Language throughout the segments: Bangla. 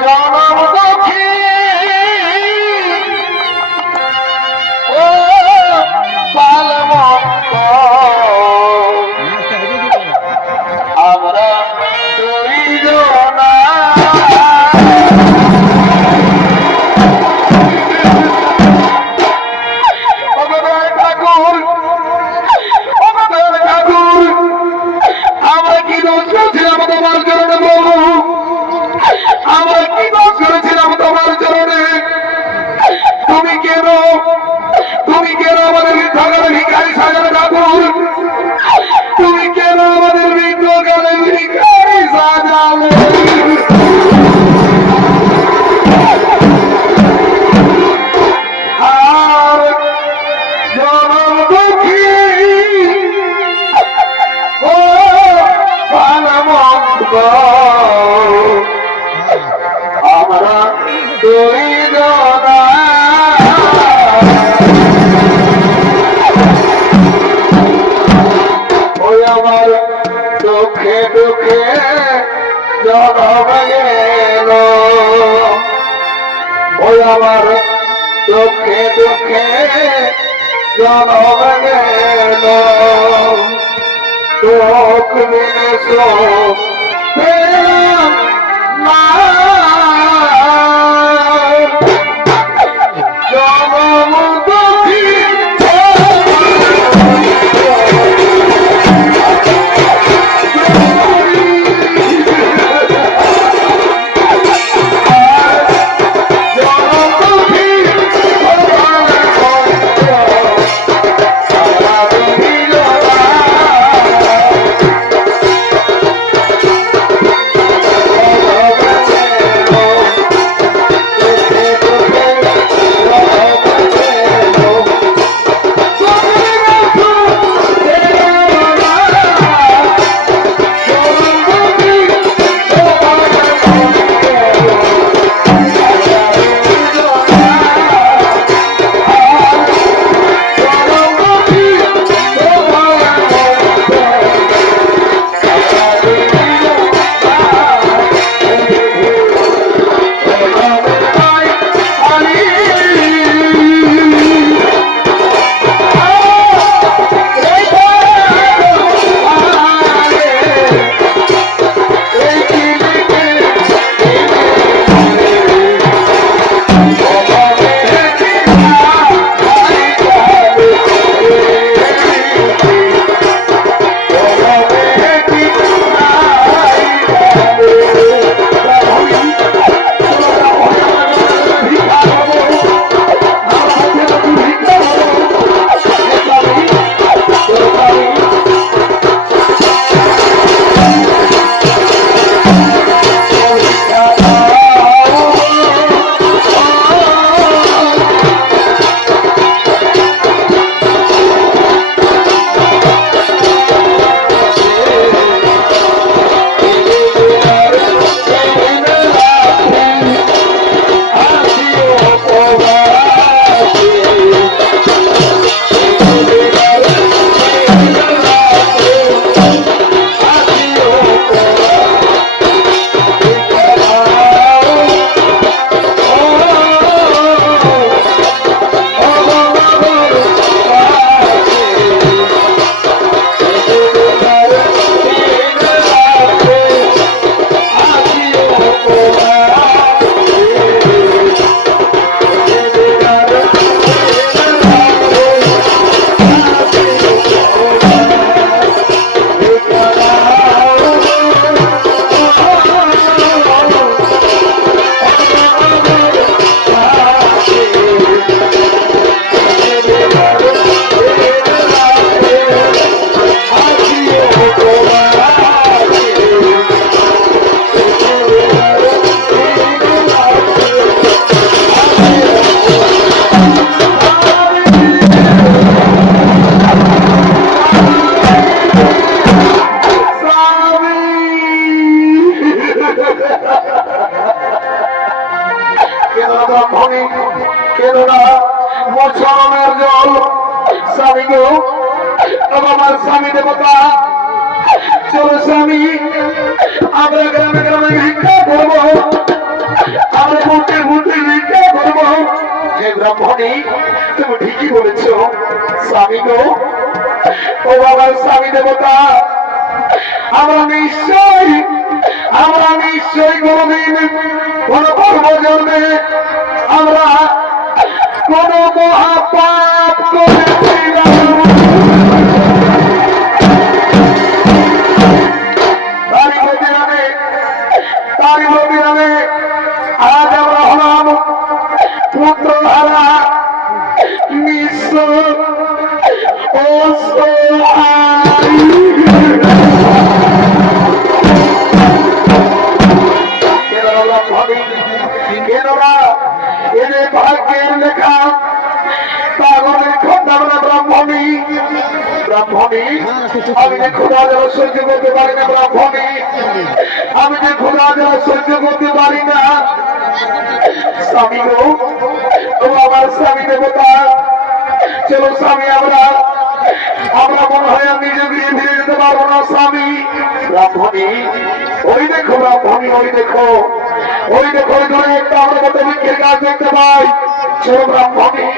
জনম দুঃখী। তুমি ঠিকই বলেছ, স্বামী গো। ও বাবার স্বামী দেবতা, আমরা নিশ্চয় আমরা নিশ্চয় কোনদিন কোন কর্ম জন্মে আমরা কোন মহাপাপ তারই দেবতা, চলো স্বামী আমরা। আমরা মনে হয় আমি গিয়ে ফিরে যেতে পারব না, স্বামী। ব্রাহ্মণী ওই দেখো ব্রাহ্মণী ওই দেখো। ওই দেখো, ওই ধরে একটা আমরা মতো বৃক্ষের গাছ দেখতে পাই। চলো ব্রাহ্মণী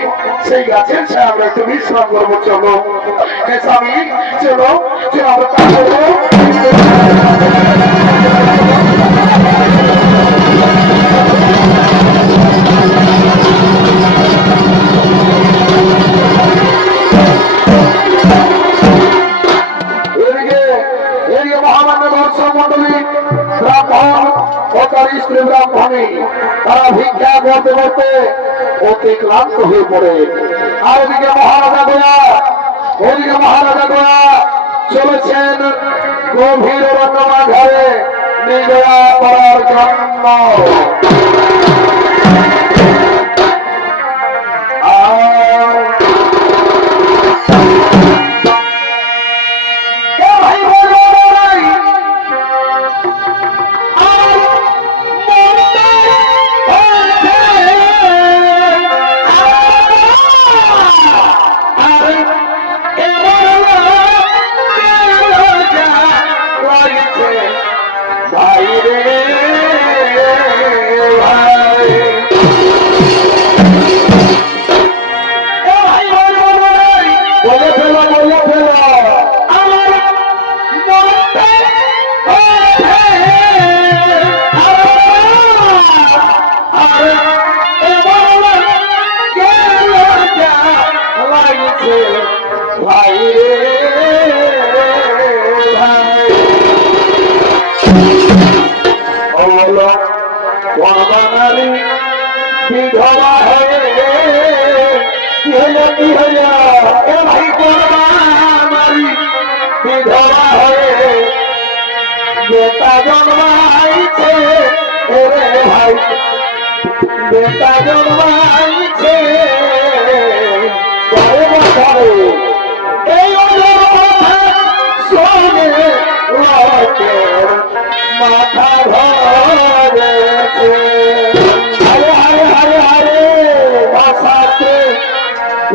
সেই গাছের ছায়া আমরা একটু বিশ্রাম করব, চলো। হ্যাঁ স্বামী, চলো চলো আমরা তা করব। তারা ভিক্ষা করতে করতে অতি ক্লান্ত হয়ে পড়ে। আর ওদিকে মহারাজা গোয়া ওদিকে মহারাজা গোয়া চলেছেন গভীর অরণ্যমা ঘরে নিজেরা করার জন্য।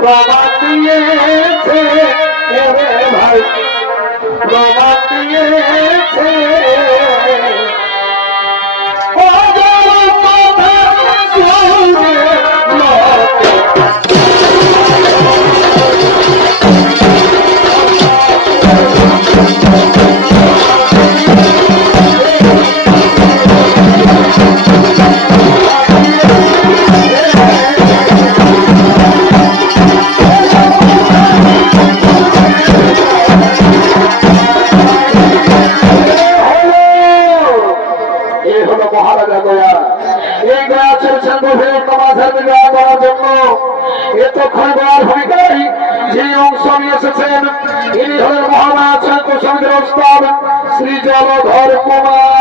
প্রমাণ দিয়েছে ওরে ভাই। প্রমাণ দিয়েছে। ও ওস্তাদ শ্রী জলধর কুমার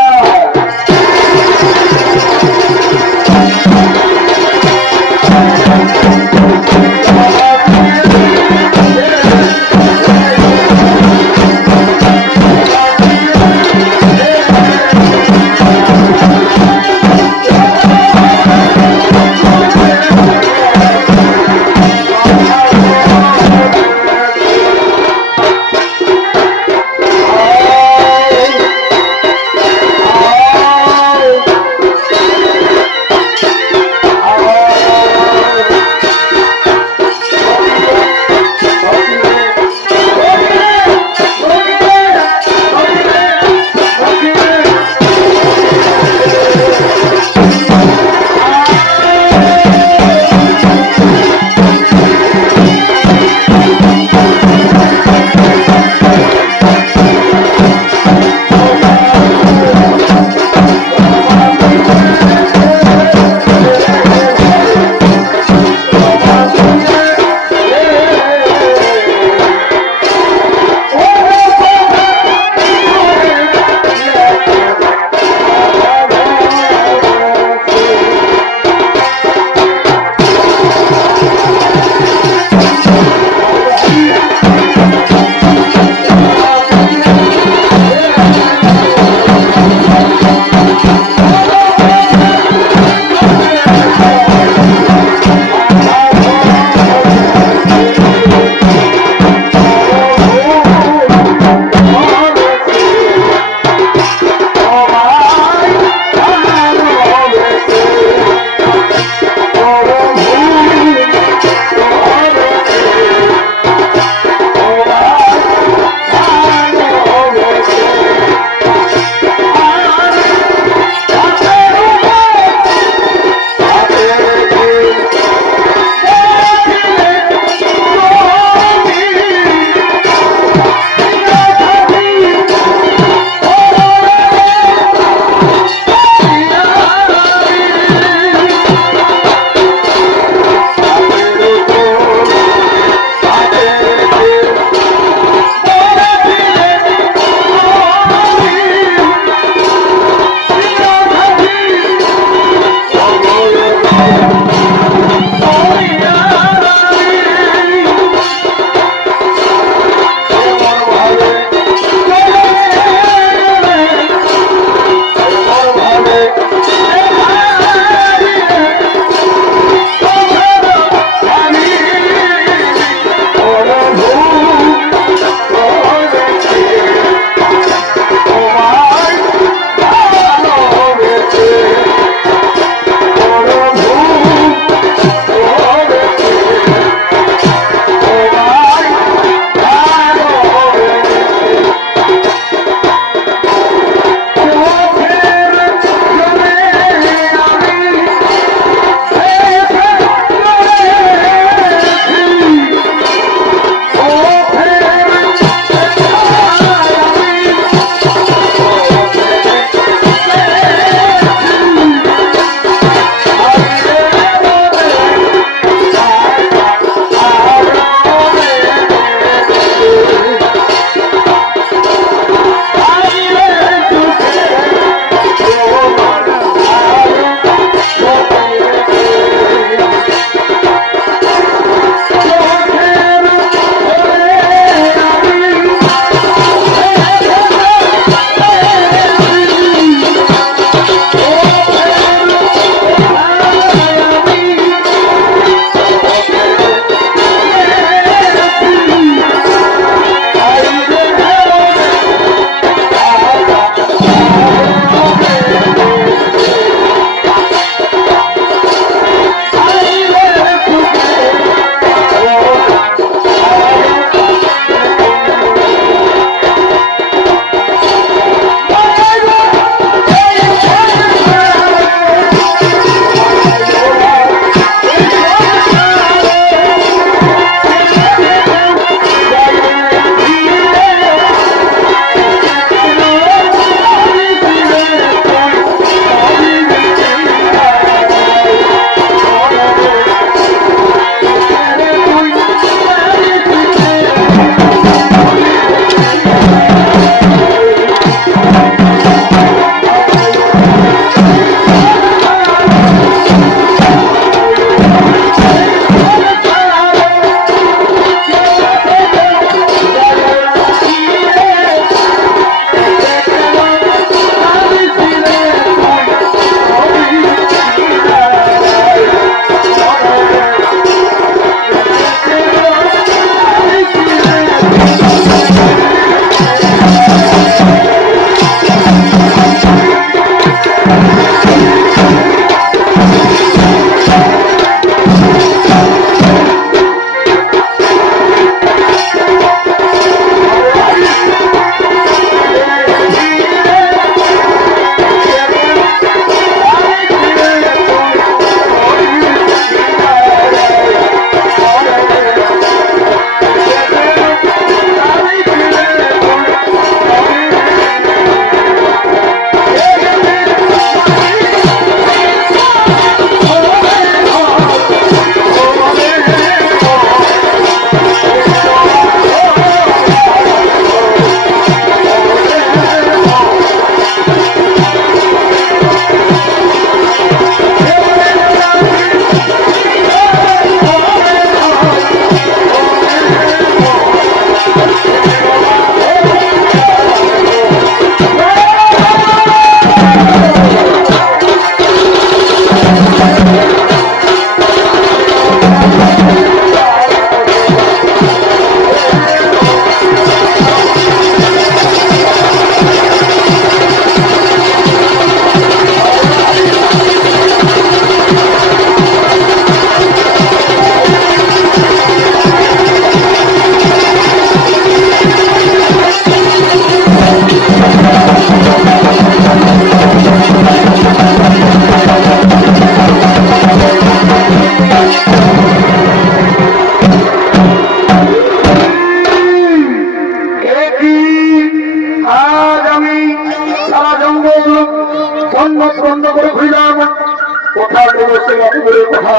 বসে বাবুগুলোর কথা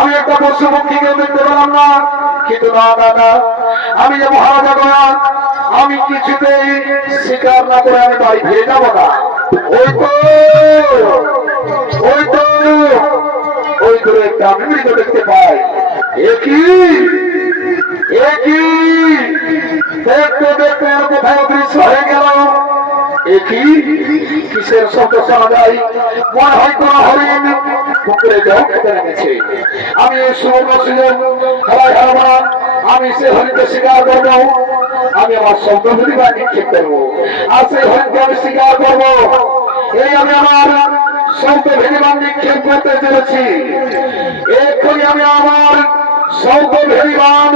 আমি একটা দেখতে পেলাম না, কিন্তু না দাদা আমি যে মহারাজা আমি কিছুতেই স্বীকার না করে আমি বাড়ি ফিরে যাব না। ওই তো ওই তো, ওই দূরে একটা আমি দেখতে পাই। একই একই দেখতে দেখতে আর কোথাও দৃশ্য হয়ে গেল? একই কিসের শব্দ শোনা যায়? মনে হয় কোন হরিণ। পুকুরে জল খেতে নেমেছে আমি এই সুবর্ণ আমি সে হরিণকে শিকার করব। আমি আমার শব্দ প্রতিভা নিক্ষেপ করব। আর সেই হরিণকে আমি শিকার করব। এই আমি আমার শব্দ ভেরিবান নিক্ষেপ করতে চলেছি। এক্ষুনি আমি আমার শব্দ ভেরিবান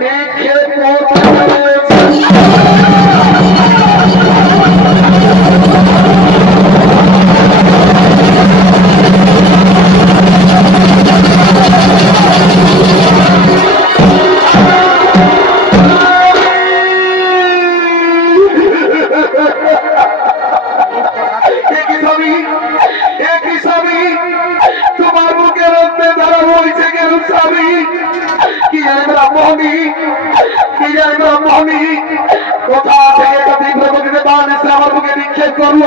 নিক্ষেপ করতে চলেছি। করল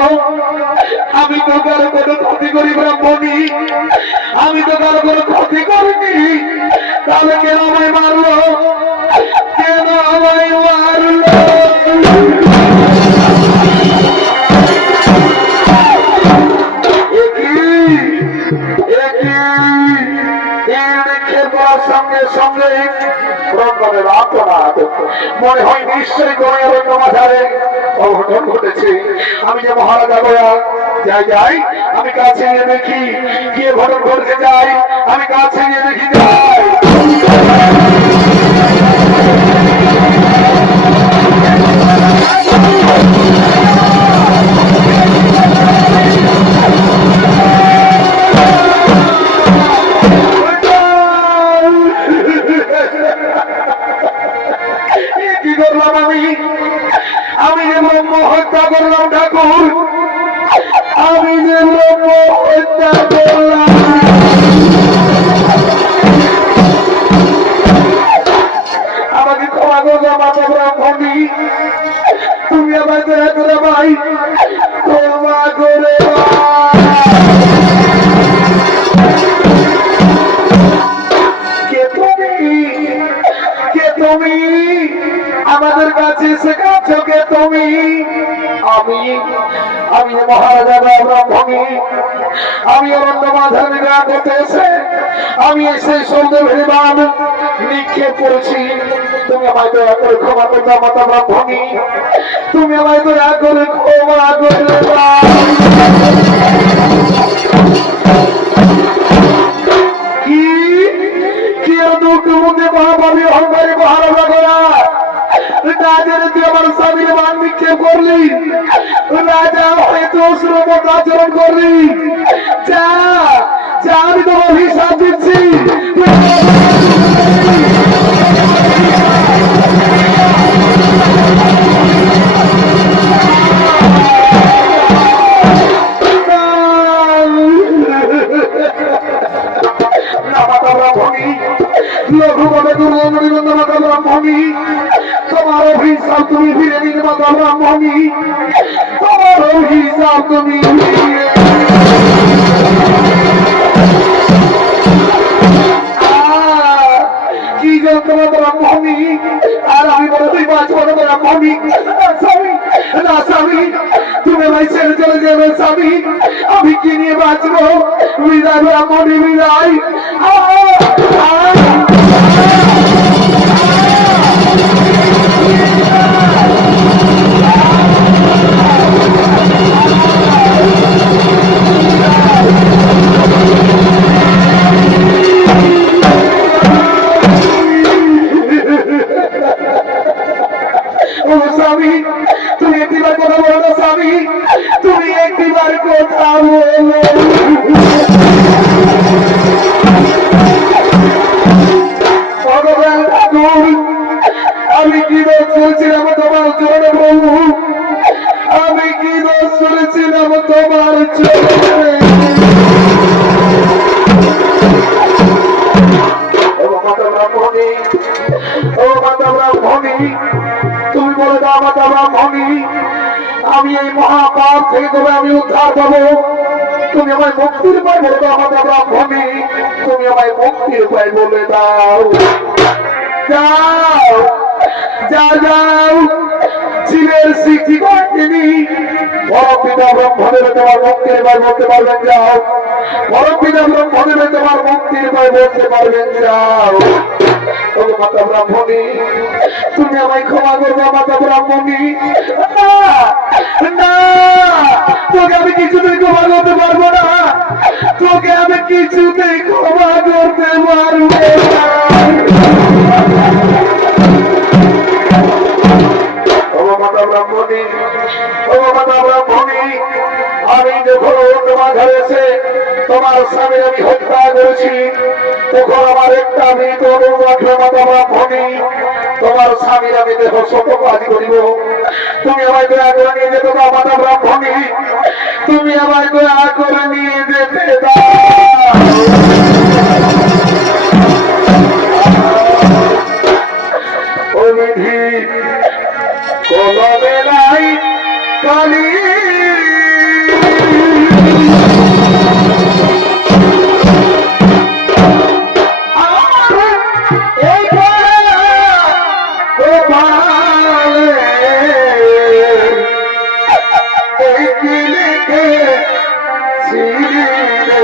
আমি তো কারও কোনো ক্ষতি করি ব্রাহ্মণী। আমি তো কারও কোনো ক্ষতি করিনি। তাহলে কেন আমায় মারলো? কেন আমায় মারলো? সঙ্গে সঙ্গে মনে হয় নিশ্চয়ই কোনো মাথারে অঘটন ঘটেছে। আমি যে মহারাজা গোয়া, যাই যাই, আমি কাছে গিয়ে দেখি, গিয়ে ঘটন ঘটেছে যাই আমি কাছে গিয়ে দেখি, যাই। আমি মহারাজা ব্রাহ্মণী। আমি অনন্ত মাঝার বিবাহ করতে এসে আমি সেই সৌদের বিবাদ নিক্ষেপ করেছি। তুমি আমায় দয়া করে ক্ষমা করে দাও মাতা ব্রাহ্মণী। তুমি আমায় দয়া করে ক্ষমা করে কি? কি দুঃখ মুখে মহাভাবী অহংকারী মহারাজা করা রাজের তুই আমার স্বামীর মান নিক্ষেপ করলি। রাজা হয়তো শ্রমত আচরণ করলি। যা যা আমি তোমার হিসাব দিচ্ছি। অভিশাপ তুমি ফিরে দিন মাতা ব্রাহ্মণী তোমার অভিশাপ তুমি ফিরে আর আমি বলে তুই বাঁচবো না আমি কি নিয়ে বাঁচবো? বিদায় ব্রাহ্মণী বিদায়। তুমি আমায় মুক্তির উপায় বলে দাও মাতা ব্রাহ্মণী তুমি আমায় মুক্তির উপায় বলে দাও। যাও, যা যাও। জীবের শিক্ষি তিনি। বড় পিতা ব্রহ্মদেবে তোমার মুক্তির উপায় বলতে পারবেন, যাও। বড় পিতা ব্রহ্মদেবে তোমার মুক্তির উপায় বলতে পারবেন, যাও। ও মাতা ব্রাহ্মণী, তুমি আমায় ক্ষমা করবে, মাতা ব্রাহ্মণী। তোকে আমি কিছুতেই ক্ষমা করতে পারব না। তোকে আমি কিছুতেই ক্ষমা করতে পারব তোমার ঘরে তোমার স্বামী আমি হত্যা করেছি তখন আমার একটা মৃত ব্রাহ্মণী তোমার স্বামীর আমি দেহ শত কাজ করিব। তুমি আমায় দয়া করে নিয়ে যেতে মাতা ব্রাহ্মণী। তুমি আমায় দয়া করে নিয়ে যেতে ছিলে